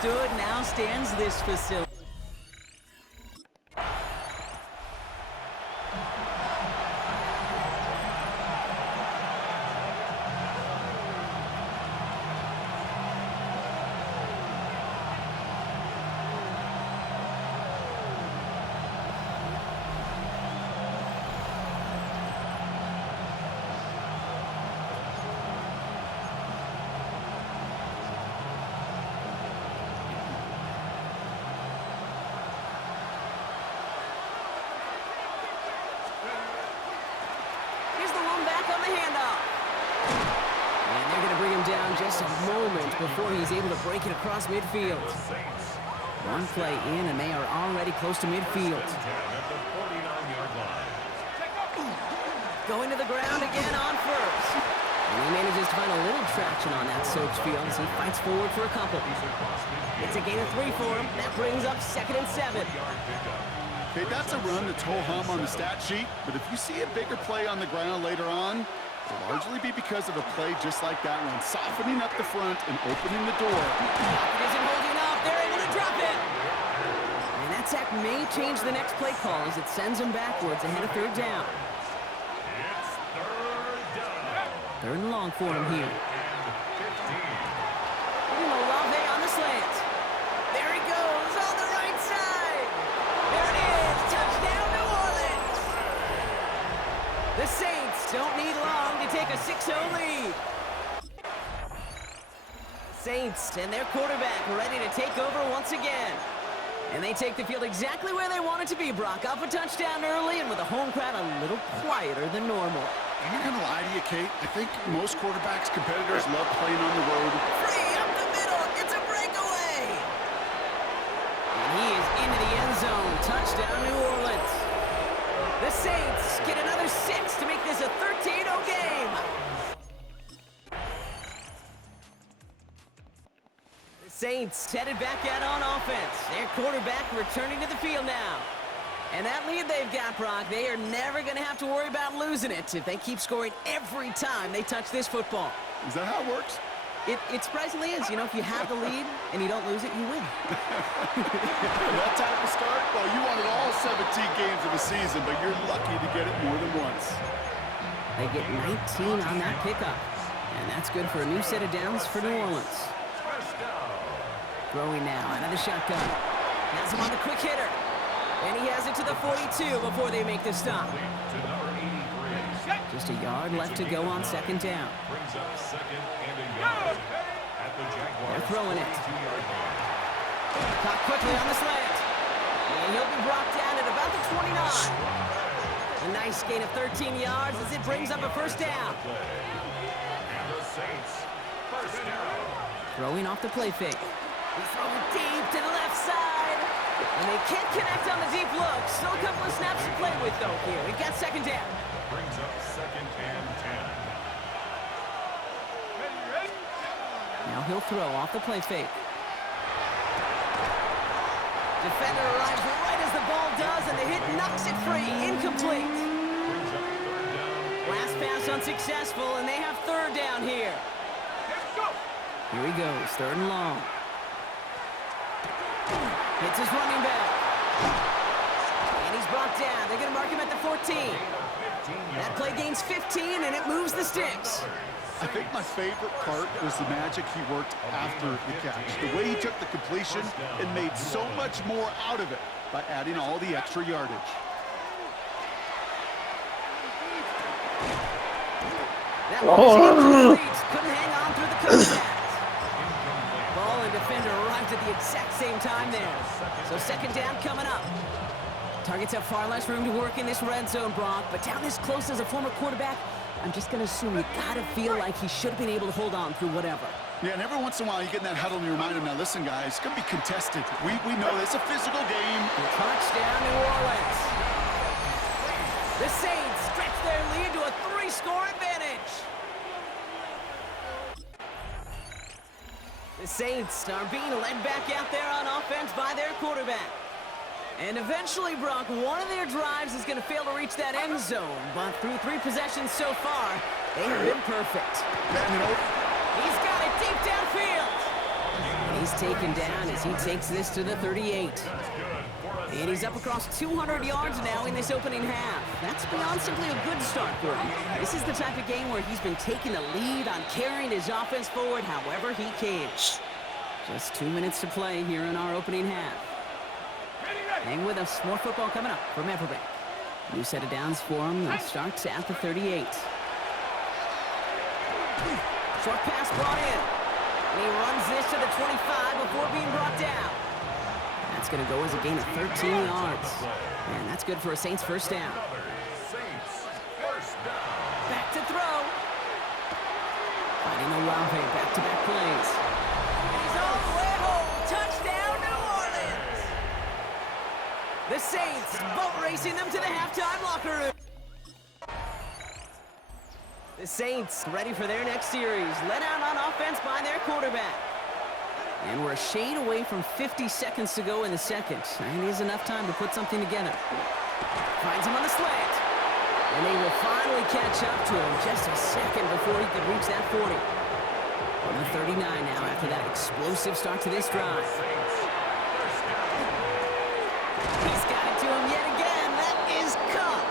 stood, now stands this facility. On the handoff. And they're going to bring him down just a moment before he's able to break it across midfield. One play in, and they are already close to midfield. Going to the ground again on first. And he manages to find a little traction on that soaked field as he fights forward for a couple. It's a gain of 3 for him. That brings up 2nd and 7. Okay, that's a run that's ho-hum on the stat sheet, but if you see a bigger play on the ground later on, it'll largely be because of a play just like that one, softening up the front and opening the door. It isn't holding up. They're able to drop it. And that sack may change the next play call as it sends them backwards ahead of 3rd down. It's 3rd down. 3rd and long for him here. Olave on the slant. There he goes on the right side. There it is. Touchdown, New Orleans. The Saints don't need long to take a 6-0 lead. Saints and their quarterback ready to take over once again. And they take the field exactly where they want it to be, Brock. Up a touchdown early and with a home crowd a little quieter than normal. I'm not going to lie to you, Kate. I think most quarterbacks, competitors love playing on the road. Free up the middle. It's a breakaway. And he is into the end zone. Touchdown, New Orleans. The Saints get another 6 to make this a 13-0 game. The Saints headed back out on offense. Their quarterback returning to the field now. And that lead they've got, Brock, they are never going to have to worry about losing it if they keep scoring every time they touch this football. Is that how it works? It surprisingly is. You know, if you have the lead and you don't lose it, you win. That type of start, well, you wanted all 17 games of the season, but you're lucky to get it more than once. They get 19 on that pickup. And that's good for a new set of downs for New Orleans. Throwing now, another shotgun. Has him on the quick hitter. And he has it to the 42 before they make the stop. Just a yard left to go on 2nd down. They're throwing it. Caught quickly on the slant. And he'll be brought down at about the 29. A nice gain of 13 yards as it brings up a 1st down. Throwing off the play fake. He's throwing deep to the left side. And they can't connect on the deep look. Still a couple of snaps to play with, though, here. We've got 2nd down. Brings up 2nd and 10. Now he'll throw off the play fake. Defender arrives right as the ball does, and the hit knocks it free. Incomplete. Brings up 3rd down. Last pass unsuccessful, and they have 3rd down here. Here he goes, 3rd and long. Hits his running back. And he's brought down. They're going to mark him at the 14. That play gains 15, and it moves the sticks. I think my favorite part was the magic he worked after the catch. The way he took the completion and made so much more out of it by adding all the extra yardage. That one is incomplete. Couldn't hang on through the contact. Ball and defender arrived at the exact same time there. So 2nd down coming up. Targets have far less room to work in this red zone, Brock, but down this close as a former quarterback, I'm just going to assume you got to feel like he should have been able to hold on through whatever. Yeah, and every once in a while you get in that huddle and you remind him, now listen, guys, it's going to be contested. We know it's a physical game. Touchdown, New Orleans. The Saints stretch their lead to a 3-score advantage. The Saints are being led back out there on offense by their quarterback. And eventually, Brock, one of their drives is going to fail to reach that end zone. But through 3 possessions so far, they have been perfect. Man, you know, He's got it deep downfield. And he's He's taken down as he takes this to the 38. And he's up across 200 yards now in this opening half. That's beyond simply a good start for him. This is the type of game where he's been taking the lead on carrying his offense forward however he can. Just 2 minutes to play here in our opening half. Hang with us. More football coming up from Everbank. New set of downs for him. That starts at the 38. Short pass brought in. And he runs this to the 25 before being brought down. That's going to go as a gain of 13 yards. And that's good for a Saints first down. Back to throw. Fighting Olave, back-to-back plays. And he's all the way home. Touchdown, New Orleans. The Saints boat racing them to the halftime locker room. The Saints ready for their next series. Let out on offense by their quarterback. And we're a shade away from 50 seconds to go in the second. And he's enough time to put something together. Finds him on the slant. And they will finally catch up to him just a second before he could reach that 40. On the 39 now after that explosive start to this drive. He's got it to him yet again. That is caught.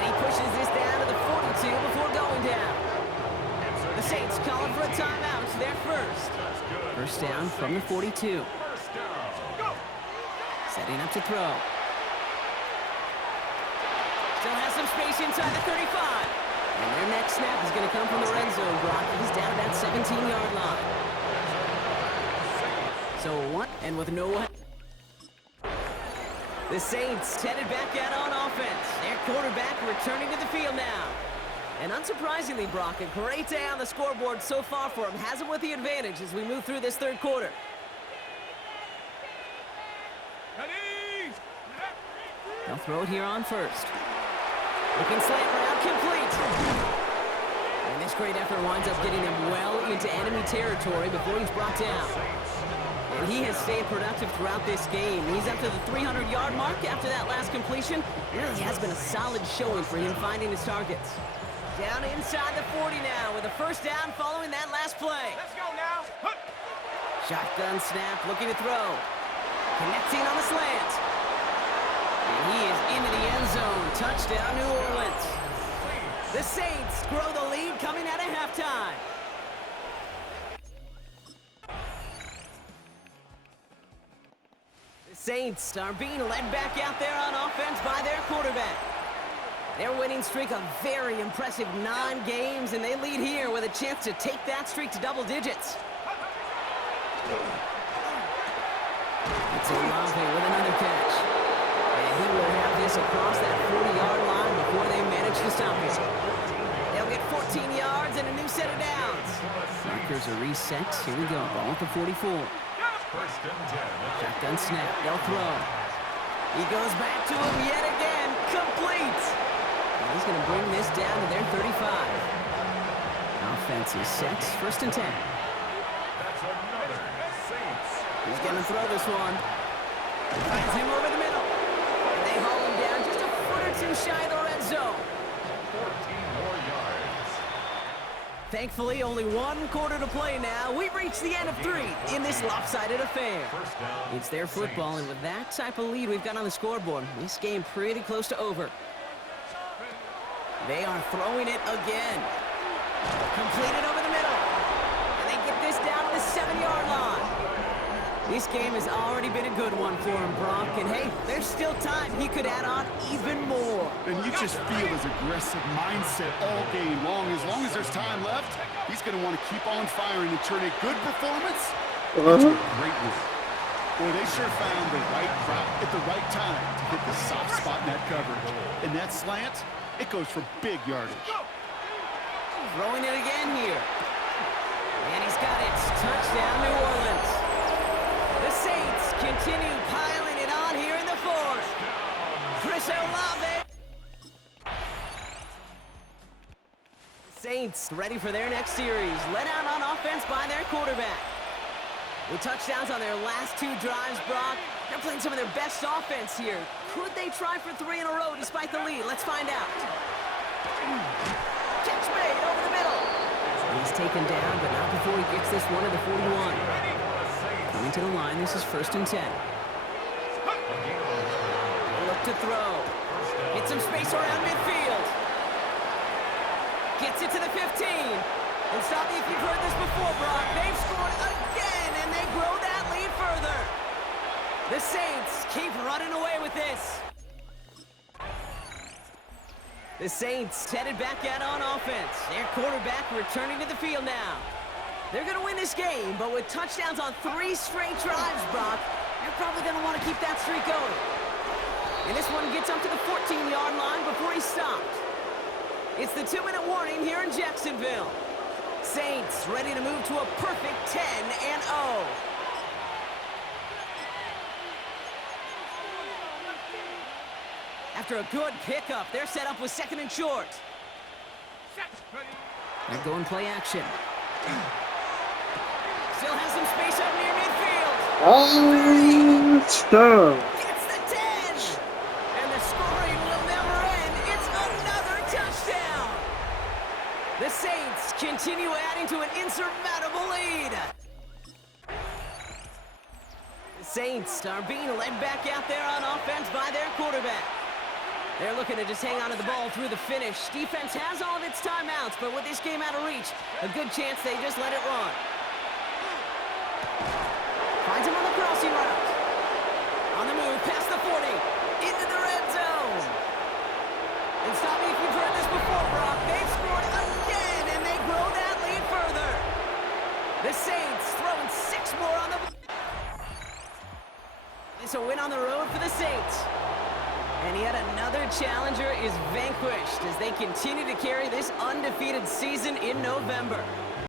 And he pushes this down to the 42 before going down. The Saints calling for a timeout. It's their first. First down from the 42. Setting up to throw. Still has some space inside the 35. And their next snap is going to come from the red zone. Brock is down at that 17-yard line. So what? And with no one. The Saints headed back out on offense. Their quarterback returning to the field now. And unsurprisingly, Brock, a great day on the scoreboard so far for him. Has him with the advantage as we move through this third quarter. They'll throw it here on first. Looking slant route, complete. And this great effort winds up getting him well into enemy territory before he's brought down. And he has stayed productive throughout this game. He's up to the 300-yard mark after that last completion. It really has been a solid showing for him finding his targets. Down inside the 40 now with a first down following that last play. Let's go now. Shotgun snap, looking to throw. Connecting on the slant. And he is into the end zone. Touchdown, New Orleans. The Saints grow the lead coming out of halftime. The Saints are being led back out there on offense by their quarterback. Their winning streak a very impressive 9 games, and they lead here with a chance to take that streak to double digits. It's Olave with another catch. And he will have this across that 40-yard line before they manage to stop him. They'll get 14 yards and a new set of downs. Markers are reset. Here we go. Ball at the 44. Shotgun snap. They'll throw. He goes back to him yet again. Complete. And he's going to bring this down to their 35. Offense is set. First and 10. He's going to throw this one. Finds him over the middle. And they haul him down just a foot or two shy of the red zone. 14 more yards. Thankfully, only 1 quarter to play now. We've reached the end of 3 in this lopsided affair. It's their football, and with that type of lead we've got on the scoreboard, this game pretty close to over. They are throwing it again. Completed over the middle. And they get this down to the 7-yard line. This game has already been a good one for him, Brock. And hey, there's still time. He could add on even more. And you just feel his aggressive mindset all game long. As long as there's time left, he's going to want to keep on firing and turn a good performance into a great win. Boy, they sure found the right route at the right time to hit the soft spot in that coverage. And that slant, it goes for big yardage. Throwing it again here. And he's got it. Touchdown, New Orleans. The Saints continue piling it on here in the fourth. Chris Olave. The Saints ready for their next series. Let out on offense by their quarterback. With touchdowns on their last 2 drives, Brock, they're playing some of their best offense here. Could they try for 3 in a row despite the lead? Let's find out. Catch made over the middle. He's taken down, but not before he gets this one to the 41. Going to the line, this is 1st and 10. Look to throw. Get some space around midfield. Gets it to the 15. And stop me if you've heard this before, Brock. They've scored again, and they grow that lead further. The Saints keep running away with this. The Saints headed back out on offense. Their quarterback returning to the field now. They're going to win this game, but with touchdowns on 3 straight drives, Brock, you're probably going to want to keep that streak going. And this one gets up to the 14-yard line before he's stopped. It's the 2-minute warning here in Jacksonville. Saints ready to move to a perfect 10-0. After a good pickup, they're set up with 2nd and short. They're going play action. Still has some space up near midfield. Gets the 10. And the scoring will never end. It's another touchdown. The Saints continue adding to an insurmountable lead. The Saints are being led back out there on offense by their quarterback. They're looking to just hang on to the ball through the finish. Defense has all of its timeouts, but with this game out of reach, a good chance they just let it run. Finds him on the crossing route. On the move, past the 40, into the red zone. And stop me if you've heard this before, Brock. They've scored again, and they grow that lead further. The Saints throwing 6 more on the... It's a win on the road for the Saints. And yet another challenger is vanquished as they continue to carry this undefeated season in November.